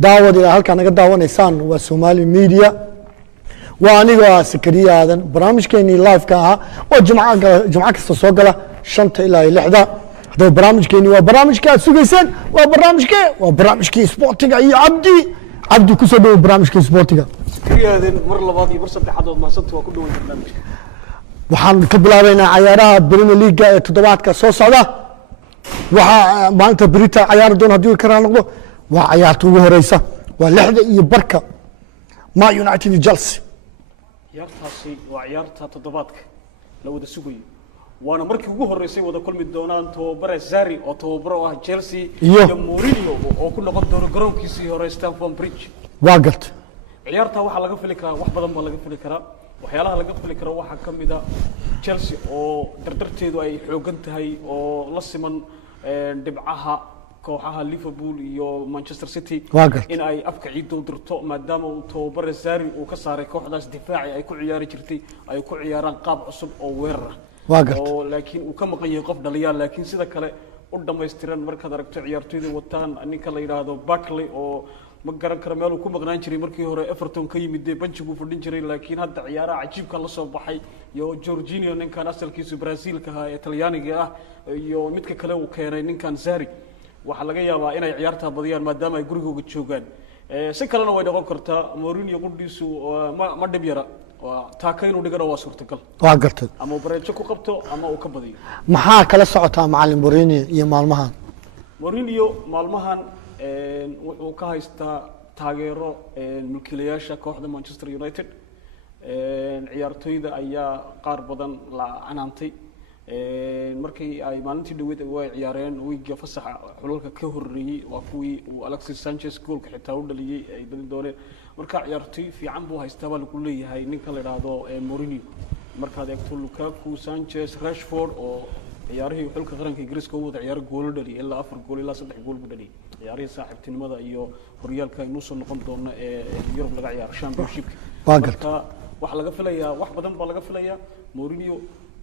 daawad ilaa halkaa naga daawanaysaan waa Somali Media waa aniga Sakariya Aadan barnaamijkeeni live ka ah oo jumca kasta soo gala 5 ilaa 6 hadaba barnaamijkeeni waa barnaamijka aad sugaysaan waa barnaamijkii sportiga iyo Abdi ku soo dhaw barnaamijkii sportiga Sakariya Aadan mar labaad iyo mar saddexaad oo maasanta waa ku dhaw barnaamijka waxaan ka bilaabaynaa ciyaaraha Premier League ee toddobaadka soo socda waxa maanta Brita ciyaar doon hadii ka noqdo waa ciyaarta ugu horeysa waa 6 iyo barka Ma United iyo Chelsea ciyaartaasi waa ciyaarta toddobaadka la wada sugayo waana markii ugu horeysay wada kulmi doonaan tababare Sarri oo tababaro ah Chelsea iyo Mourinho oo ku noqon doona garoonkiisii hore Stamford Bridge waa garta ciyaarta waxa laga fili karaa wax badan baa laga fili karaa waxyaalaha laga fili karo waxa kamid ah Chelsea oo dardarteedu ay xoogan tahay oo la siman dhibcaha kooxaha Liverpool iyo Manchester City in ay afka ciido dirto maadaama uu tababare Sarri uu ka saaray kooxdaas difaaci ay ku ciyaari jirtay ay ku ciyaaraan qaab cusub oo weerar oo laakiin uu ka maqan yahay qof dhalinyaro laakiin sida kale u dhameystiran markaad aragto ciyaartoyda wataan ninka la yiraahdo Barkley oo ma garan karo meel uu ku maqnaan jiray markii hore Everton ka yimid banjigu fadhin jiray laakiin hadda ciyaaraha cajiibka la soo baxay iyo Jorginho ninkan asalkiisu Brazil ka ah ee Talyaaniga ah iyo midka kale uu keenay ninkan Sarri waxa laga yaabaa inay ciyaarta badiyaan maadaama ay gurigooda joogaan si kalena way noqon kartaa Mourinho qudhiisu ma dhib yara waa taakaynu dhigana waa suurtagal waa gartay ama bareejo ku qabto ama uu ka badiyo maxaa kala socotaa macallin Mourinho iyo maalmahan wuxuu ka haystaa taageero mulkiilayaasha kooxda Manchester United ciyaartoyda ayaa qaar badan la canaantay markii ay maalintii dhaweyd ay ciyaareen wiiga fasaxa xulalka ka horeeyay waa kuwii uu Alexis Sanchez goolka xitaa u dhaliyay ay dalin dooneen marka ciyaartoy fiican buu haystaa baa lagu leeyahay ninka la yiraahdo Mourinho markaad eegto Lukaku Sanchez Rashford oo ciyaarihii xulka qaranka Ingiriiska uu wada ciyaar gool dhaliyay ilaa 4 gool ilaa 3 gool buu dhaliyay ciyaarihii saaxiibtinimada iyo horyaalka inuu soo noqon doono ee Yurub laga ciyaaro Championship marka waxa laga filayaa wax badan baa laga filayaa Mourinho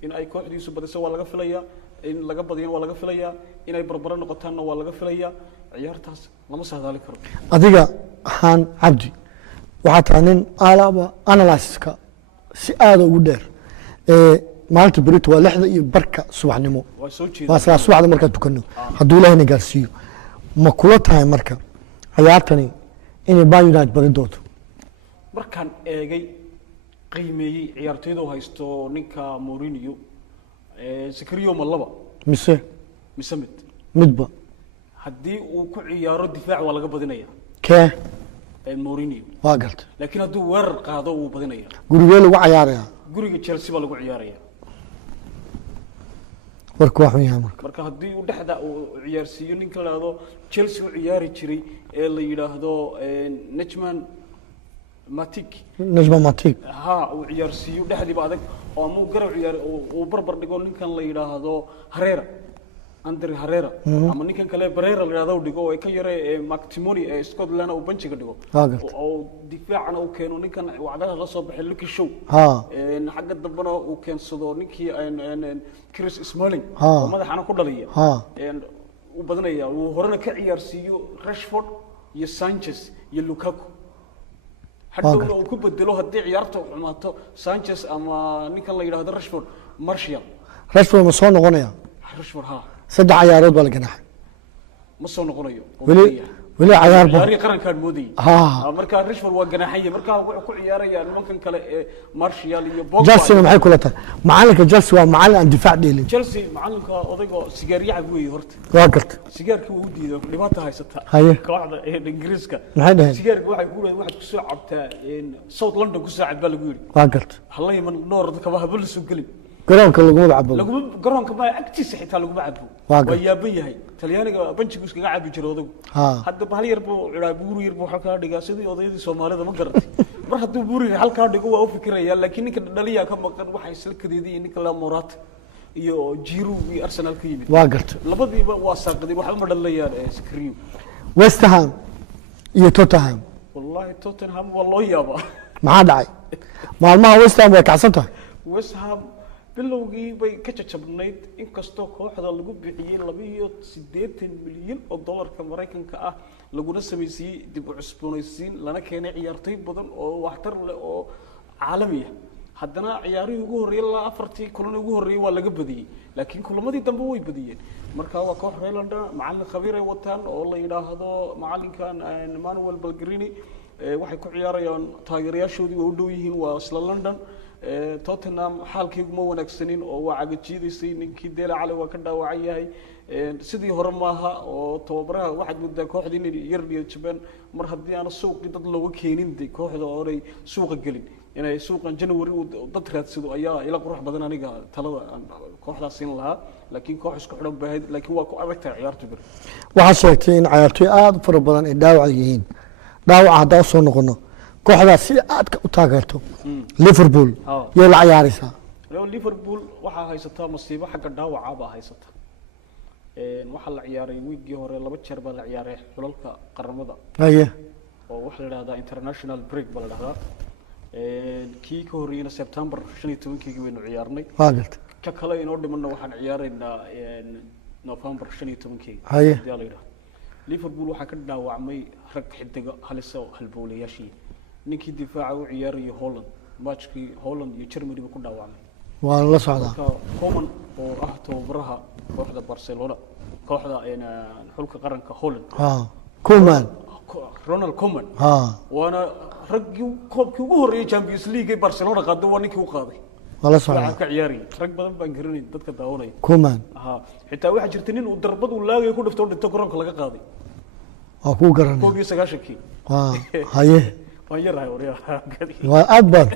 in ay kooxdiisu badiso waa laga filayaa in laga badiyo waa laga filayaa in ay barbaro noqotaanna waa laga filayaa ciyaartaas lama sahdaali karo adiga ahaan Abdi waxa taa nin alaba analysis-ka si aad ugu dheer maalinta Brito waa 6 iyo barka subaxnimo waa subaxda marka tukano haduu Ilaahay gaarsiiyo ma kula tahay marka ciyaartani inay Man United badin doonto markaan eegay qiimeeyay ciyaartoyda haysto ninka Mourinho Sakariya Malaba mise midba hadii uu ku ciyaaro difaac waa laga badinaya Mourinho waa garta laakiin haduu weerar qaado uu badinaya guriga lagu ciyaaraya guriga Chelsea baa lagu ciyaaraya warku waxu yahay marka hadii uu dhaxda uu ciyaarsiyo ninka la yiraahdo Chelsea uu ciyaari jiray ee la yiraahdo Najma Matic uu ciyaarsiyo dhaxdiiba adag oo uu garab ciyaar uu barbar dhigo ninkan la yiraahdo Andre Herrera ama ninkan kale Pereira la yiraahdo dhigo oo ay ka yaree McTominay ee Scotland uu banjiga dhigo oo difaacna uu keeno ninkan wacdaha la soo baxay Luke Shaw xagga dambana uu keensado ninkii Chris Smalling oo madaxana ku dhaliya uu badanaya uu horena ka ciyaarsiyo Rashford iyo Sanchez iyo Lukaku hadda uu ku bedelo hadii ciyaarta xumaato Sanchez ama ninkan la yiraahdo Rashford ma soo noqonaya Rashford saddex ciyaarood baa la ganaxay ma soo noqonayo wali ciyaar qarankan moodiyay marka Rashford waa ganaxay marka wuxuu ku ciyaaraya nimankan kale ee Martial iyo Pogba Chelsea maxay kula tahay macalinka Chelsea waa macallin aan difaac dheelin Chelsea macalinka odayga sigaar yacab weey horta waa garta sigaarka uu diido dhibaato haysata kooxda Ingiriiska sigaarka waxay ku soo cabtaa South London ku soo cabaa lagu yiri waa garta halay man noor dadka waa habal soo galin garoonka lagu cabo garoonka ma agtiisa xitaa lagu cabo waa yaaban yahay Talyaaniga banjigu iskaga cabi jiray odagu hadda bahal yar buu buur yar buu halka dhigaa sidii odaydii Soomaalida ma garatay mar hadduu buur yar halka dhigo waa u fikiraya laakiin ninka dhaliya ka maqan waxay salkadeedii ninka la Morata iyo Giroud iyo Arsenal ka yimid waa gartay labadiiba waa saaqaday waxa ma dhalayaan Sakariya West Ham iyo Tottenham wallahi Tottenham wallo yaaba maxaa dhacay maalmaha West Ham way kacsan tahay West Ham bilowgii bay ka jajabnayd inkastoo kooxda lagu bixiyay 280 milyan oo dollarka Mareykanka ah laguna sameeyay dib u cusboonaysiin lana keenay ciyaartoy badan oo waxtar leh oo caalami ah haddana ciyaarihii ugu horeeyay ilaa 4 kulan ugu horeeyay waa laga badiyay laakiin kulamadii dambe way badiyeen marka waa koox Reelanda macallin khabiir ay wataan oo la yiraahdo macallinkan Manuel Pellegrini waxay ku ciyaarayaan taageerayaashoodii oo u dhow yihiin waa isla London Tottenham xaalkeedu ma wanaagsanin oo waa cagajiidaysay ninkii Dele Alli waa ka dhaawacay yahay sidii hore maaha oo tababaraha waxaad moodaa kooxdii inay yar iyo jabaan mar haddii aan suuqi dad looga keenin kooxda oo ay suuqa gelin inay suuqan January dad raadsado ayaa ila qurux badan aniga talada kooxdaas in lahaa laakiin koox isku xidhan baahid laakiin waa ku adagtahay ciyaartu bir waxa sheegtay in ciyaartoy aad fara badan ay dhaawac yihiin dhaawac haddii soo noqono kooxdaas si aad u taageerto Liverpool iyo la ciyaaraysaa Liverpool waxa haysataa masiibo xagga dhaawaca baa haysata waxa la ciyaaray wiigii hore 2 jeer baa la ciyaaray xulalka qaramada oo waxa la yiraahdaa international break baa la yiraahdaa kii ka horeeyna September 15 waynu ciyaarnay waa galta ka kale inoo dhimanna waxaan ciyaaraynaa November 15 haye Liverpool waxa ka dhaawacmay rag xidiga halisa halbowlayaashii ninkii difaaca u ciyaarayay Holland matchkii Holland iyo Germany ku dhaawacmay waa la socdaa Koeman oo ah tababaraha kooxda Barcelona kooxda xulka qaranka Holland Koeman Ronald Koeman waana raggii koobkii ugu horeeyay Champions League ee Barcelona qaaday waa ninkii u qaaday wala socdaa ka ciyaari rag badan baan garanay dadka daawanay Koeman xitaa waxa jirtay nin uu darbad u laagay ku dhifto dhinto garoonka laga qaaday waa ku garanay 1990 haye ويرها وريها وأكبر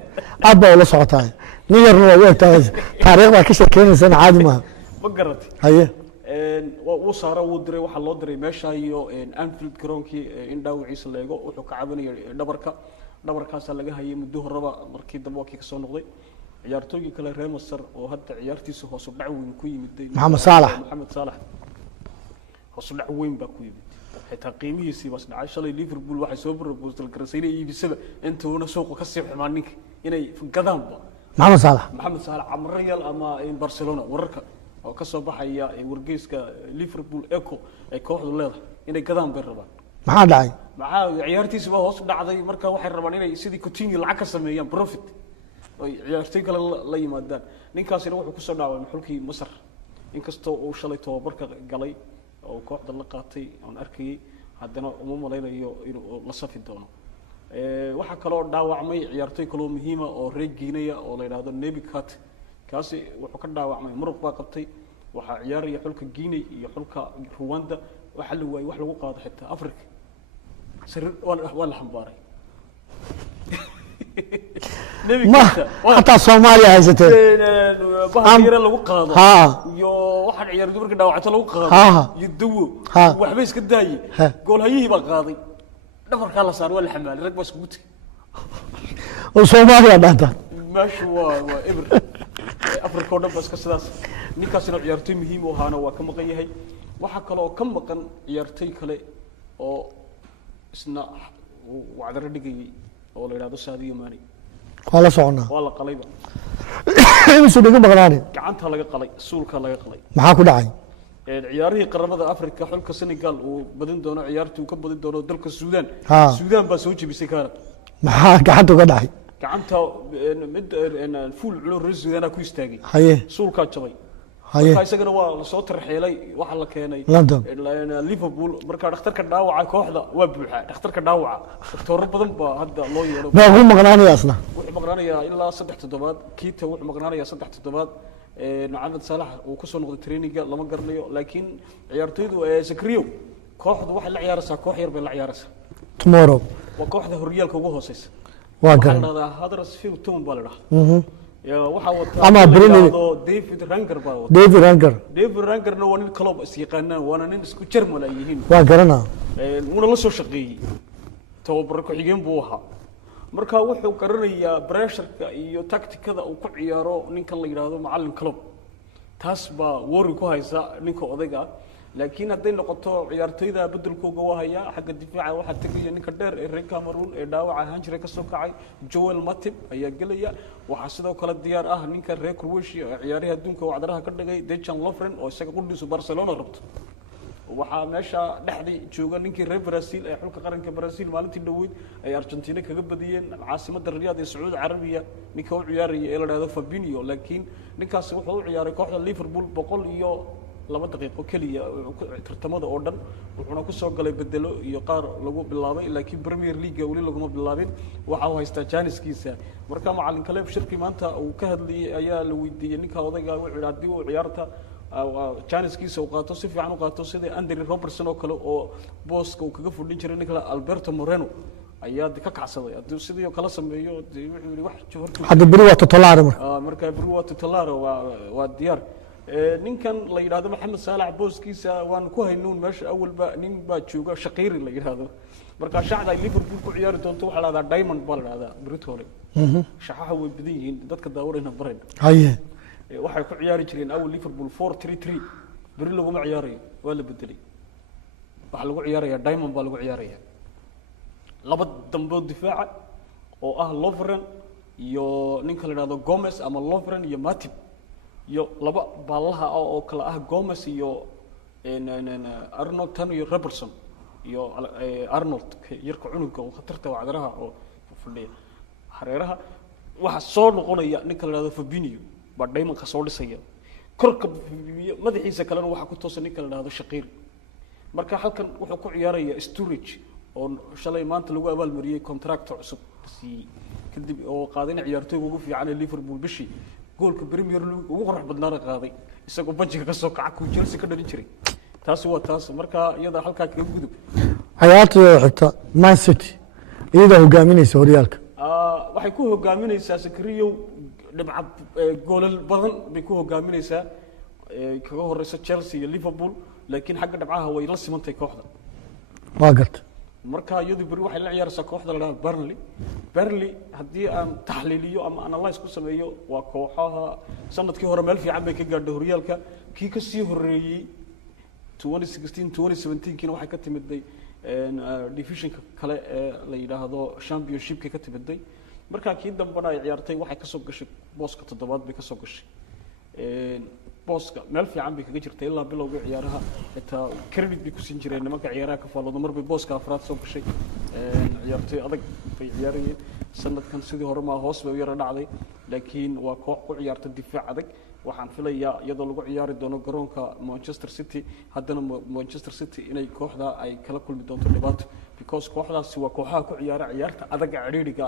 ولا صعطاي نير وقت تاريخ ما كسر كين سنة عادي ما بقرت هيه وصار ودري waxa loo diray meesha iyo Anfield Gronkii in dhaawaciisa leego wuxuu ka cabanayay dhabarkaas laga hayay muddo horeba markii dambe waa ka soo noqday ciyaartooyga kale Real Masar oo hadda ciyaartiisa hoos u dhac weyn ku yimid Mohamed Salah hoos u dhac weyn baa ku yimid xitaa qiimihiisii bas dhacay shalay Liverpool waxay soo proposal gareysay iibisada intuuna suuqa ka sii xumaan ninka inay gadaan Mohamed Salah Real ama in Barcelona wararka oo ka soo baxaya wargeyska Liverpool Echo ay kooxdu leedahay inay gadaan bay rabaan maxaa dhacay ciyaartiisii waa hoos dhacday marka waxay rabaan inay sidii Coutinho lacag ka sameeyaan profit oo ciyaartoy kale la yimaadaan ninkaasina wuxuu ku soo dhaaway xulkii Masar inkastoo uu shalay tababarka galay oo kooxda la qaatay aan arkay haddana uma malaynayo inuu la safi doono waxa kale oo dhaawacmay ciyaartoy kale oo muhiim ah oo reegiinaya oo la yiraahdo Naby Kat kaasi wuxuu ka dhaawacmay muruq baa qabtay waxa ciyaaraya xulka Guinea iyo xulka Rwanda waxa la waayay wax lagu qaado xitaa Afrika sir wala xambaaray ما حتى Soomaaliya haysatay bahayra lagu qaado iyo waxa ciyaaradu markii dhaawacto lagu qaado iyo dawo waxba iska daayay gool hayihii baa qaaday dhafarka la saar wala xamaal rag bas guud oo Soomaaliya dhanta maashu waa ibr Afrika oo dhan bas ka sidaas ninkaasina ciyaartoy muhiim u ahaana waa ka maqan yahay waxa kale oo ka maqan ciyaartoy kale oo isna wacdara dhigay oo la yiraahdo Sadio Mane wala socona wala qalayba isu dhiga maqnaani gacanta laga qalay suulka laga qalay maxaa ku dhacay ciyaarihii qaramada Afrika xulka Senegal uu badin doono ciyaartii uu ka badin doono dalka Suudaan baa soo jibisay kaara maxaa gacanta uga dhacay gacanta mid fuul culo Suudaan ku istaagay haye suulka jabay haye isagana waa la soo tarxeelay waxa la keenay London Liverpool marka dhakhtarka dhaawaca kooxda waa buuxa dhakhtarka dhaawaca doctor badan baa hadda loo yeero baa ugu maqnaanaya asna wuxuu maqnaanaya ilaa 3 toddobaad kiita wuxuu maqnaanaya 3 toddobaad Mohamed Salah uu ku soo noqday traininga lama garanayo laakiin ciyaartoydu Zakriyo kooxdu waxa la ciyaaraysaa koox yar bay la ciyaaraysaa tomorrow waa kooxda horyaalka ugu hooseysa waa garan Huddersfield Town baa la dhahaa waxa wata ama Bruno David Ranger baa wata David Ranger no nin club is yaqaanaan waana nin isku German ay yihiin waa garana una la soo shaqeeyay tababar ku xigeen buu ahaa marka wuxuu qaranayaa pressure-ka iyo tactic-kada uu ku ciyaaro ninkan la yiraahdo macallin club taas baa wari ku haysa ninka odayga laakiin hadday noqoto ciyaartoyda bedelkooga waa hayaa xagga difaaca waxaa tegaya ninka dheer ee reer Cameroon ee dhaawaca ahaan jiray ka soo kacay Joel Matip ayaa gelaya waxaa sidoo kale diyaar ah ninka reer Croatia ee ciyaaraha adduunka wacdaraha ka dhigay Dejan Lovren oo isaga qudhiisu Barcelona rabto waxaa meesha dhexdii jooga ninkii reer Brazil ee xulka qaranka Brazil maalintii dhaweyd ay Argentina kaga badiyeen caasimadda Riyadh ee Sacuudi Carabiya ninka u ciyaaraya ee la yiraahdo Fabinho laakiin ninkaas wuxuu u ciyaaray kooxda Liverpool 102 daqiiqo kaliya tartamada oo dhan wuxuuna ku soo galay bedelo iyo qaar lagu bilaabay laakiin Premier League wali laguma bilaabin waxa uu haystaa janiskiisa marka macallin Caleb Shirki maanta uu ka hadlayay ayaa la weydiiyay ninka odayga wuxuu yiraahday uu ciyaarta janiskiisa uu qaato si fiican u qaato sida Andy Robertson oo kale oo booska uu kaga fudhin jiray ninka Alberto Moreno ayaa ka kacsaday hadii sidoo kale sameeyo wuxuu yiri wax horta hadda bari waa totolaar marka bari waa totolaar waa diyaar ninkan la yiraahdo Maxamed Saalax booskiisa waan ku haynuun meesha awalba nin baa jooga Shaqiri la yiraahdo marka shacda Liverpool ku ciyaari doonto waxa la yiraahdaa Diamond baa la yiraahdaa Britole shaxaha way badan yihiin dadka daawarayna bareen haye waxay ku ciyaari jireen awal Liverpool 4-3-3 bari lagu ma ciyaarayo waa la bedelay waxa lagu ciyaarayaa Diamond baa lagu ciyaarayaa laba dambo difaaca oo ah Lovren iyo ninka la yiraahdo Gomez ama Lovren iyo Matip iyo laba baalaha oo kala ah Gomez iyo Arnold tan iyo Robertson iyo Arnold yarka cunuga oo khatarta wacdaraha oo fadhiya hareeraha waxa soo noqonaya ninka la yiraahdo Fabinho baa Diamond ka soo dhisaya korka madaxiisa kalena waxa ku toosan ninka la yiraahdo Shaqiri marka halkan wuxuu ku ciyaaraya Sturridge oo shalay maanta lagu abaal mariyay contract cusub si kadib oo qaadina ciyaartooyga ugu fiican ee Liverpool bishii goolka Premier League ugu qurux badnaa qaaday isagoo banjiga ka soo kaca ku Chelsea ka dhalin jiray taas waa taas marka iyada halka kaga gudub ciyaarta xigta Man City iyada hogaaminaysa horyaalka waxay ku hogaaminaysaa Sakriyo dhibcad goolal badan bay ku hogaaminaysaa kaga horeysa Chelsea iyo Liverpool laakiin xagga dhibcaha way la simantay kooxda waa garta marka iyadu bari waxay la ciyaaraysaa kooxda la yiraahdo Burnley hadii aan taxliiliyo ama analyze ku sameeyo waa kooxaha sanadkii hore meel fiican bay ka gaadhay horyaalka kii ka sii horeeyay 2016-2017 kiina waxay ka timiday divisionka kale ee la yiraahdo championshipka ka timiday marka kii dambana ay ciyaartay waxay ka soo gashay booska toddobaad bay ka soo gashay booska meel fiican bay kaga jirtay ilaa bilowga ciyaaraha xitaa credit bay ku siin jireen nimanka ciyaaraha ka faalooda mar bay booska afraad soo gashay ciyaartay adag bay ciyaarayeen sanadkan sidii hore ma hoos bay u yara dhacday laakiin waa koox ku ciyaarta difaac adag waxaan filayaa iyadoo lagu ciyaari doono garoonka Manchester City haddana Manchester City inay kooxda ay kala kulmi doonto dhibaato because kooxdaasi waa kooxaha ku ciyaara ciyaarta adag ciriiriga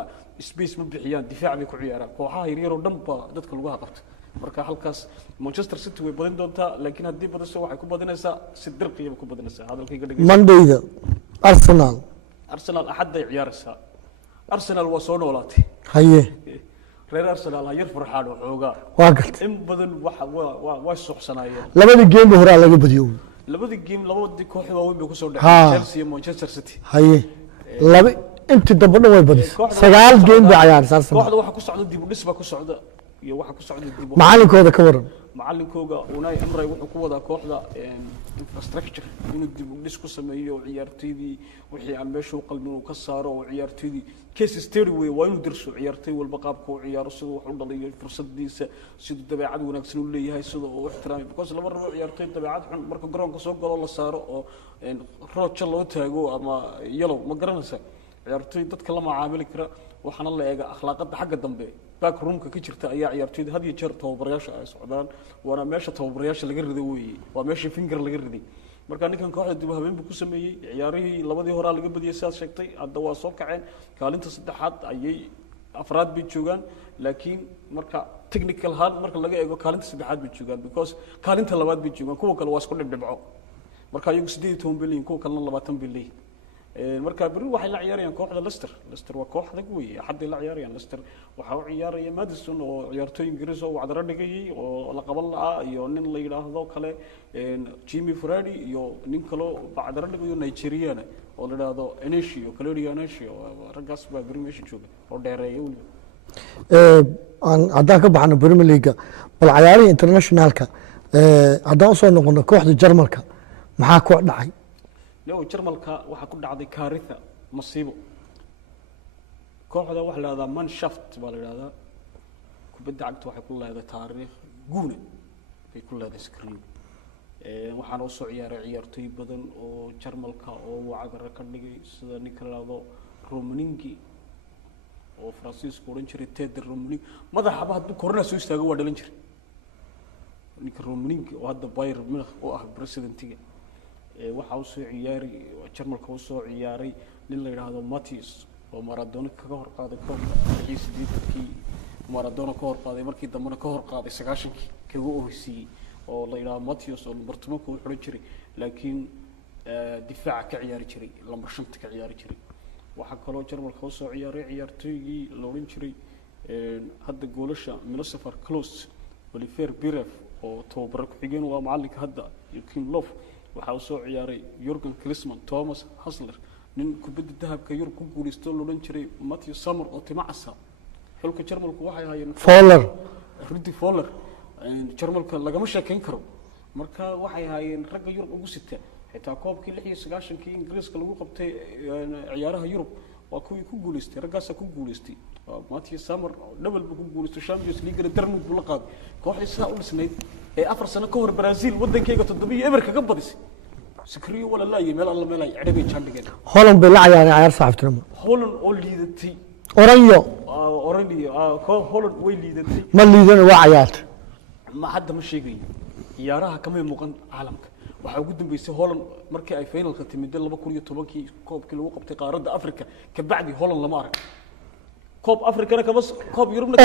space ma bixiyaan difaac bay ku ciyaaraan kooxaha yaryar oo dhan ba dadka lagu qabto marka halkaas Manchester City way badin doontaa laakiin hadii badiso waxay ku badinaysaa si dirqiya ku badinaysaa hadalkayga dhageysta Mondayda Arsenal axadda ciyaaraysa Arsenal waa soo noolaatay haye reer Arsenal ayar farxaan oo xoogaa waa garta in badan waa suuxsanayeen labadii game hore laga badiyo labadii game labadii koox waaweyn bay ku soo dhaceen Chelsea iyo Manchester City haye laba inta dabadhan way badisay 9 game bay ciyaaraysaa Arsenal kooxda waxa ku socda dib u dhis ba ku socda iyo waxa ku socda dib macallinkooda ka waran macallinkooda Unai Emery wuxuu ku wadaa kooxda infrastructure inuu dib u dhis ku sameeyo ciyaartoydii wixii aan meesha u qalmin uu ka saaro oo ciyaartoydii case study waa inuu dirso ciyaartoy walba qaabka uu ciyaaro sidoo wax u dhaliyo fursadiisa sidoo dabeecad wanaagsan u leeyahay sidoo uu ixtiraam because laba rabo ciyaartoy dabeecad xun marka garoonka soo galo la saaro oo roocha loo taago ama yellow ma garanaysa ciyaartoy dadka la macaamili kara waxana la eega akhlaaqada xagga dambe back roomka ka jirta ayaa ciyaartoyda had iyo jeer tababarayaasha ay socdaan waana meesha tababarayaasha laga riday weeye waa meesha finger laga riday marka ninkan kooxda dib habeen buu ku sameeyay ciyaarihii labadii hore laga badiyay sidaas sheegtay hadda waa soo kaceen kaalinta saddexaad ayay afraad bay joogaan laakiin marka technical hal marka laga eego kaalinta saddexaad bay joogaan because kaalinta labaad bay joogaan kuwa kale waa isku dhibdhibco marka iyagu 18 bilyan kuwa kalena 20 bilyan marka bari waxay la ciyaarayaan kooxda Leicester waa koox adag weeye hadda la ciyaarayaan Leicester waxa uu ciyaaraya Madison oo ciyaartoy Ingiriis oo wacdara dhigay oo la qaban lahaa iyo nin la yiraahdo kale Jimmy Vardy iyo nin kale oo wacdara dhigayo Nigerian oo la yiraahdo Eneshi oo Claudio Eneshi oo ragaas baa bari meesha jooga oo dheereeyo waliba aan haddaan ka baxno Premier League bal ciyaarihii internationalka haddaan soo noqono kooxda Jarmalka maxaa ku dhacay leo jarmalka waxaa ku dhacday kaaritha masiibo kooxda waxa la yidhahdaa manshaft baa la yidhahdaa kubadda cagta waxay ku leedahay taariikh guuna bay ku leedahay skriin waxaana u soo ciyaaray ciyaartooy badan oo jarmalka oo wacagara ka dhigay sida ninka la yidhahdo romaningi oo faransiisku odhan jiray teder romaning madaxaba hadduu korona soo istaago waa dhalan jiray ninka romaningi oo hadda bayr munich u ah presidentiga waxaa usoo ciyaaray jarmalka usoo ciyaaray nin la yidhaahdo Mathias oo Maradona kaga hor qaaday kooxdii sideedkii Maradona ka hor qaaday markii dambena ka hor qaaday 90kii kaga oosiyay oo la yiraahdo Mathias oo Bartamo ku xiran jiray laakiin difaaca ka ciyaari jiray lambar 5 ka ciyaari jiray waxa kaloo jarmalka usoo ciyaaray ciyaartooygii la oran jiray hadda goolasha Miroslav Klose Oliver Bierhoff oo tababar ku xigeen waa macalinka hadda Joachim Löw waxa uu soo ciyaaray Jürgen Klinsmann Thomas Hassler nin kubadda dahabka Yurub ku guuleystay oo loolan jiray Matthew Sammer oo timacasa xulka jarmalku waxay hayeen Fowler Rudi Fowler jarmalka lagama sheekeyn karo marka waxay hayeen ragga Yurub ugu sita xitaa koobkii 96kii Ingiriiska lagu qabtay ciyaaraha Yurub waa kuwii ku guuleystay raggaas ku guuleystay Matthew Sammer double ku guuleystay Champions League darnud buu la qaaday kooxdii saa u dhisnayd ee 4 sano ka hor Brazil wadankayga 7 eber kaga badisay سكريو ولا لا يميل الله ميل عربي جاندقين هولن بالله يعني عيار صاحبتنا هولن وليدتي اورانيو اورانيو هولن ويليدتي ما ليدن وعيات ما حد ما شيغي ciyaaraha kamay muuqan caalamka waxa ugu dambeysay Holland markii ay finalka timid 2010kii koobkii lagu qabtay qaaradda Afrika ka bacdi Holland lama arag koob Afrikana kama koob Yurubna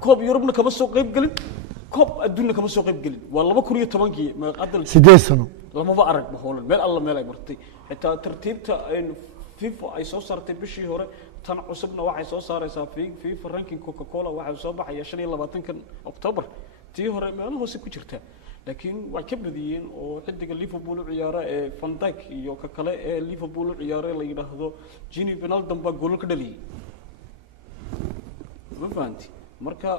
koob Yurubna kama soo qayb galin كوب الدنيا كم سوق يبقلن والله ما كوريا تبانكي ما قدر سيدسنو لما بعرف بحولن مال الله مال مرتي حتى ترتيبته إن فيفا أي صوص صارت بشي هوري تنعصبنا واحد صوص صار يسافي في الرانكينج كوكا كولا واحد صباح يشان يلا باتنكن أكتوبر تي هوري ما له سكو جرته لكن وكبر ديين وحدك ليفربول عياره فان دايك يو ككلا ليفربول عياره اللي يراهدو جيني بنالدم بقول كدلي ما فهمتي marka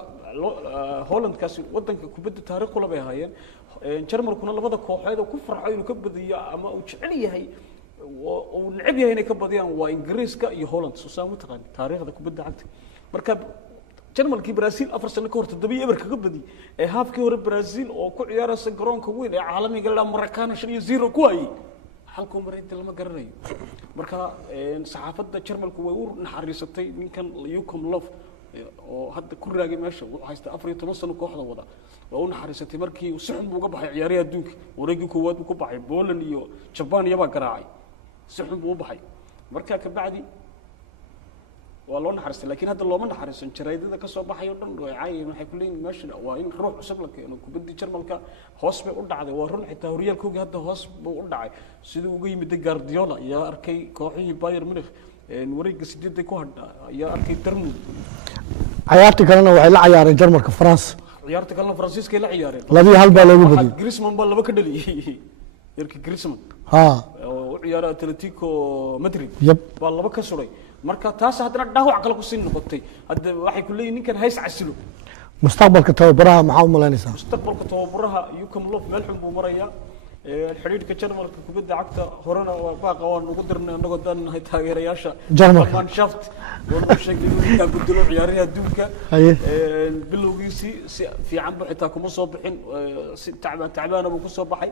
Holland kaasi wadanka kubadda taariikh kula bay hayeen Jarmalkuna labada kooxood oo ku farxay inuu ka badiyo ama uu jecel yahay oo necab yahay inay ka badiyaan waa Ingiriiska iyo Holland soo saamay taqaan taariikhda kubadda cagta marka Jarmalkii Brazil 4 sano ka hor 7 eber kaga badiyay ee haafkii hore Brazil oo ku ciyaaraysa garoonka weyn ee caalamiga la Mareykanka 5-0 ku hayay halkuu mareynta lama garanayo marka saxaafadda Jarmalku way u naxariisatay ninkan Joachim Löw oo hadda ku raagay meesha wuxuu haystaa 14 sano kooxda wada waa u naxariisatay markii uu si xun uga baxay ciyaaraha adduunka wareegii koowaad uu ku baxay Poland iyo Japan yaba garaacay si xun buu u baxay marka ka bacdi waa loo naxariistay laakiin hadda looma naxariisan jaraydada ka soo baxay oo dhan way caayeen waxay ku leeyihiin meesha waa in ruux cusub la keeno kubadda Jarmalka hoos bay u dhacday waa run xitaa horyaalkooda hadda hoos buu u dhacay sidoo uga yimid Guardiola yaa arkay kooxihii Bayern Munich wareegga 8 ku hadha yaa arkay Dortmund ciyaarta kalena waxay la ciyaareen Jarmalka France ciyaarta kalena Faransiiska la ciyaareen labii hal baa loogu badiyay Griezmann baa laba ka dhaliyay yarkii Griezmann oo ciyaar Atletico Madrid baa laba ka suray marka taas hadana dhaawac kale ku siin noqotay hadda waxay ku leeyihiin ninkan hays casilo mustaqbalka tababaraha maxaa u malaynaysaa mustaqbalka tababaraha Joachim Löw meel xun buu marayaa xiriirka Jarmalka kubadda cagta horena waa baaqo aan ugu dirnay anagoo danahay taageerayaasha Jarmalka Mannschaft oo sheegay inuu ka gudlo ciyaaraha adduunka bilowgiisii si fiican buu xitaa kuma soo bixin si tacbaan buu ku soo baxay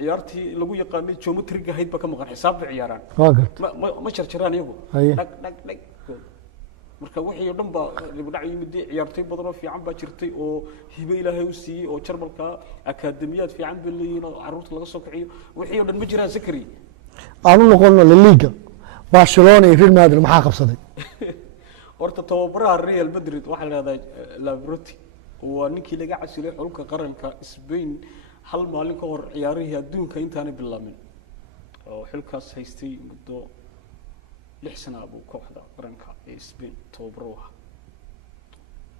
ciyaartii lagu yaqaanay geometriga hayd ba ka maqan xisaab ciyaaraan ma jarjaraan iyagu dhag marka wixii dhan ba dhibdhac yimid ciyaartay badan oo fiican ba jirtay oo hibe Ilaahay u siiyay oo Jarmalka akademiyad fiican billiin oo caruurta laga soo kiciyo wixii dhan ma jiraan Zakari aanu noqono La Liga Barcelona iyo Real Madrid maxaa qabsaday horta tababaraha Real Madrid waxa la yiraahdaa Laporte waa ninkii laga casilay xulka qaranka Spain hal maalin ka hor ciyaarihii adduunka intaanay bilaabmin oo xilkaas haystay muddo 6 sano buu kooxda qaranka ee Spain tababaraha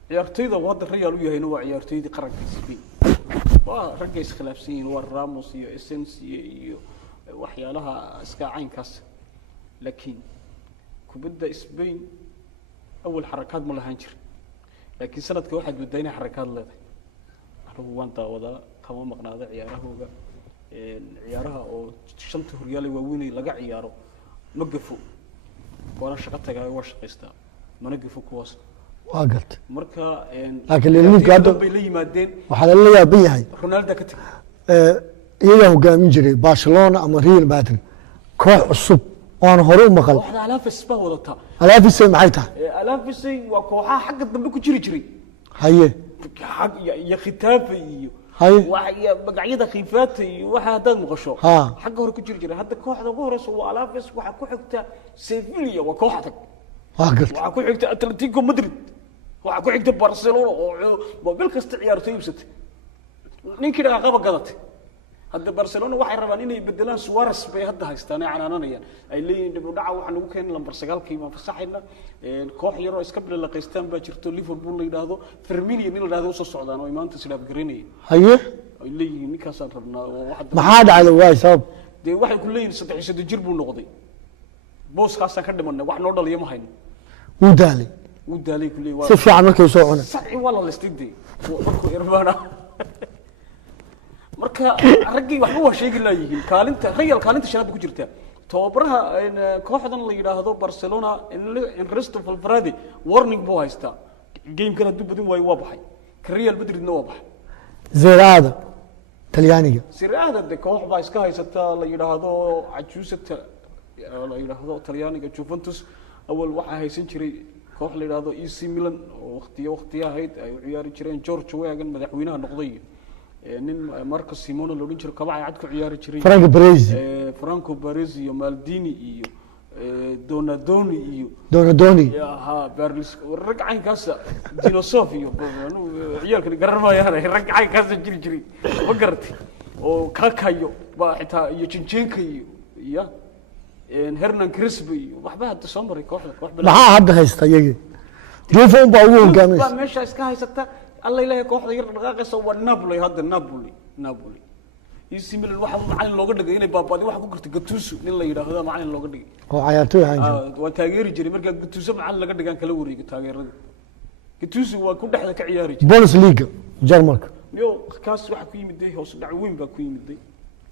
ciyaartooyda wada Real u yahayna waa ciyaartooydii qaranka Spain waa rag is khilaafsan waa Ramos iyo Asensio iyo waxyaalaha iska caynkaas laakiin kubadda Spain awal xarakaad ma lahayn jir laakiin sanadka waxaad badayna xarakaad leedahay anigu waan daawada kama maqnaada ciyaarahooda ciyaaraha oo shanta horyaal ee waaweyn laga ciyaaro ma gafo waana shaqo tagaa waa shaqaystaa mana gafo kuwaas waa gartay marka laakiin liiga hadda bay la yimaadeen waxaa la yaaban yahay Ronaldo ka tagay iyagaa hogaamin jiray Barcelona ama Real Madrid koox cusub oon hore u maqal waxda Alaves baa wadata Alaves maxay tahay Alaves waa kooxaha xagga dambe ku jiri haye xag iyo khitaafa iyo haye waxa magacyada khifaata iyo waxa hadda maqasho xagga hore ku jiray hadda kooxda ugu horeysa waa Alaves waxa ku xigta Sevilla waa koox adag waa gartay waxa ku xigta Atletico Madrid waxa ku xigta Barcelona oo bil kasta ciyaartay ibsatay ninkii dhaqaaqaba gadatay hadda Barcelona waxay rabaan inay bedelaan Suarez bay hadda haystaan ay canaanayaan ay leeyihiin dib u dhaca waxa lagu keenay lambar 9 ma fasaxayna koox yar oo iska bilaa qaystaan baa jirto Liverpool la yiraahdo Firmino in la yiraahdo soo socdaan oo maanta sidaab garanay haye ay leeyihiin ninkaas aan rabnaa oo waxa maxaa dhacay waay sabab waxay ku leeyihiin 3 jir buu noqday booskaas ka dhimanay wax noo dhaliyo ma hayno wuu daalay ku leeyahay si fiican markay soo cunay saci wala la istiday markuu irbaana marka ragii waxba waa sheegi laayihiin kaalinta Real kaalinta shanaad ku jirta tababaraha kooxdan la yiraahdo Barcelona Ernesto Valverde warning buu haystaa game kana dib badin way waa baxay Real Madridna waa baxay Zeraada Talyaaniga Zeraada de koox baa iska haysata la yiraahdo cajuusata la yiraahdo Talyaaniga Juventus awal waxa haysan jiray koox la yiraahdo AC Milan oo waqtiyo ahayd ay ciyaari jireen George Weah madaxweynaha noqday nin Marco Simone loo dhinjiro kabacay cad ku ciyaari jiray Franco Baresi iyo Maldini iyo Donadoni ha Berlis ragcaynkaas Dinosof iyo ciyaalka garanmayaan ragcaynkaas jiri ma gartay oo Kakayo baa xitaa iyo Jinchenko iyo Hernan Crespo iyo waxba hadda soo maray kooxda maxaa hadda haysta iyaga Juve baa ugu hogaaminaysa baa meesha iska haysata الله إلهي كوحدة يرد رقاقة سوى نابولي هذا نابولي يسمى الواحد معلن لوجد جينا بابا دي واحد بكرة قطوسو نلا يرى هذا معلن لوجد جي هو عياتوه هنجا وتاجر جري مركز قطوسو معلن لوجد كان كلوري تاجر قطوسو وكل حدا كعياري بونس ليجا جرمك يو كاس واحد كوي مدي هو صدع وين بكوي مدي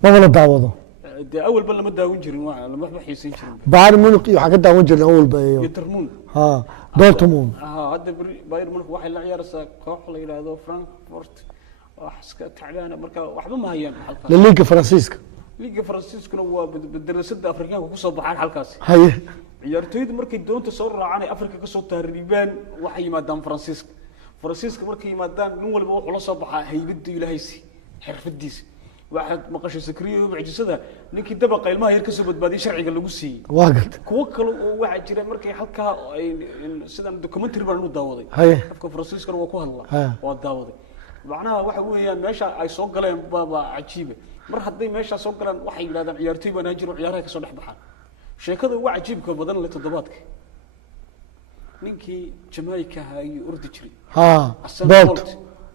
ما ولا دعوة ده أول بلا ما داون جري واحد لما ما حيسين جري بايرن مونخ حاجة داون جري أول بيو يترمون دورتموند هذا بايرن مونخ واحد لا عيار كوح لا إلى هذا فرانكفورت حسك تعبانة مركا واحد ما هي لليجا فرانسيسكا ليجا فرانسيسكا هو بالدراسات أفريقيا وكسر بحال حالكاس هاي عيارتويد مركي دون تصور عن أفريقيا كسر تهريبان وحي مادام فرانسيسكا مركي مادام نول بروح ولا صباح هي بدي ولا هيسي حرف الديس واحد مقاش سكريه وبعجسده نيكي دبقه الماء يركسو بدبادي شرعيga lagu siiyay waqt kuwa kale oo waxa jira markay halka sidan documentary baan u daawaday afka Faransiiska waa ku hadla waa daawaday macnaha waxa weeyaan meesha ay soo galeen baba cajiib mar haday meesha soo galaan waxay yiraahdaan ciyaartoy baan jiro ciyaaraha ka soo dhax baxaan sheekada waa cajiibka badan la toddobaadka ninkii Jamaica hay urdi jiray bolt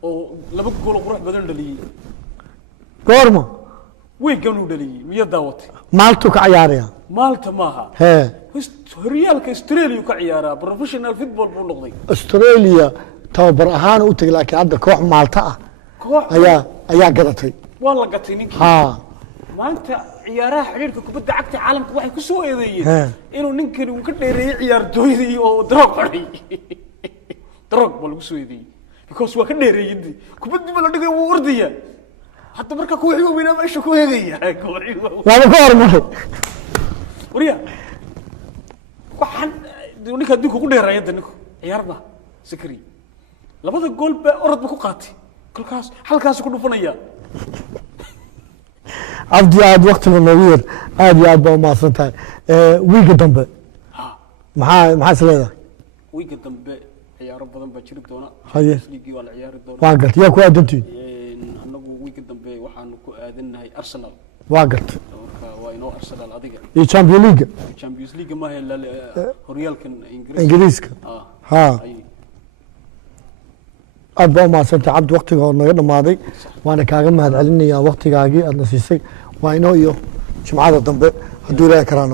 oo laba gool qurux badan dhaliyay goorma way ganu dhaliyay miya daawatay maaltu ka ciyaaraya maalta maaha horyaalka Australia ka ciyaara professional football buu noqday Australia tababar ahaan u tagay laakiin hadda koox maalta ah ayaa gadatay waa la gatay ninkii maanta ciyaaraha xiriirka kubadda cagta caalamka waxay ku soo eedeeyeen inuu ninkani uu ka dheereeyay ciyaartooydii oo drog xorey drog bal lagu soo eedeeyay because waa ka dheereeyay kubadda la dhigay wuu ordaya حتى مركا كوحي وبينا ما إيش كوحي ذي وأنا كورمه وريا وحن دونك هديك كل رأي دنيك عيارنا سكري لما تقول بأرد بكوقاتي كل كاس حل كاس كله فنيا عبدي عاد وقت النوير عاد بما صنتها ويك دمبه محا سليده ويك دمبه عيار بدن بجرب دونا هاي ليجي ولا عيار دونا واقلت يا كو ادنتي dambe waxaan ku aadanahay Arsenal waqt waa inoo Arsenal adiga ee Champions League ma hela horyaalkan Ingiriiska abba ma santa abd waqtiga naga dhamaaday waana kaaga mahad celinayaa waqtigaagii aad nasiisay waa inoo iyo jumcada dambe haduu ilaahay karaan